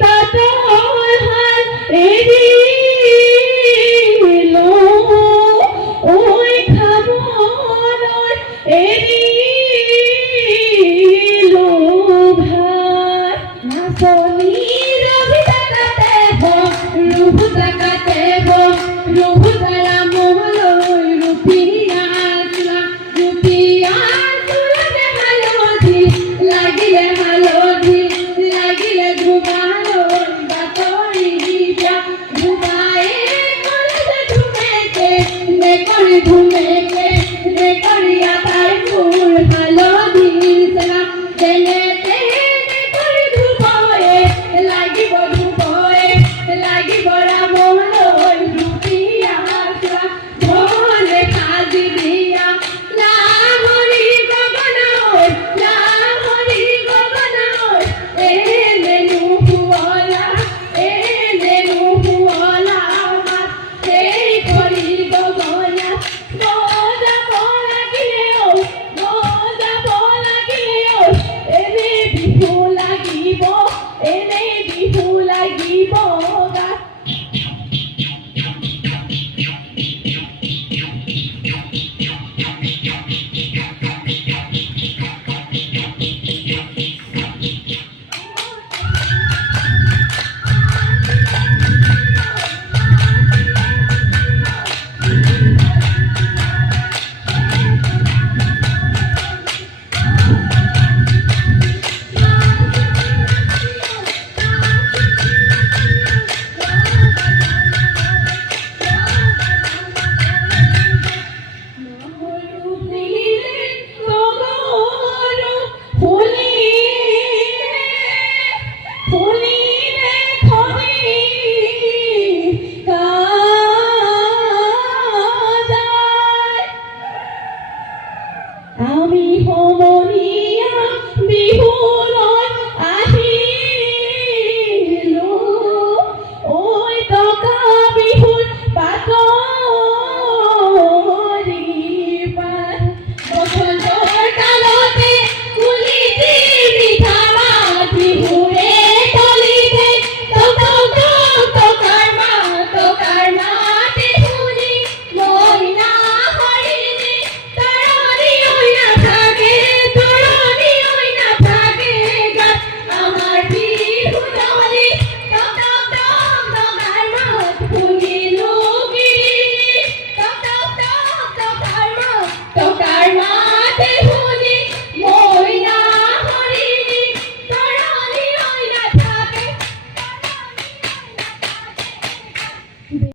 তাতার হাল এরিল ওই খবর এরিল ভার নাচনি রবি তাকাতে হোক রূপ তাকাতে হোক রূপ তারা মোহলই রূপিয়া আসলা রূপিয়া তুলতে হালধি লাগিলে হালধি লাগিলে ঘুমালো বাতরি দিবা ঘুমায়ে কলেজে ঘুমেকে নেকরি ঘুমেকে নেকরিয়া তাই ফুল হালধি সনা দেনেতে নেকরি ধুবয়ে লাগিব ধুবয়ে লাগিব রামলই রূপিয়া আসলা ভলে খাজি দিয়া না হরি গগনই না হরি গগনই এনে নুহুয়ালা সেই করি গগনা গোজা লাগিলেও এনে বিহু লাগিব গাত আমি সমনীয়া বিহুলৈ আহিলো ওই টকা বিহুৰ বাতৰি পাই বসন্তৰ কালতে কুলিটি মিঠা মাত বিহুৰে কলিতে টকাৰ মাতে শুনি মইনা হৰিণী তৰণি ওইনা থাকে গাত আমাৰ বিহুতলি টকাৰ মাত শুনিলো গিৰিণী টকাৰ মাতে শুনি মইনা হৰিণী তৰণি ওইনা থাকে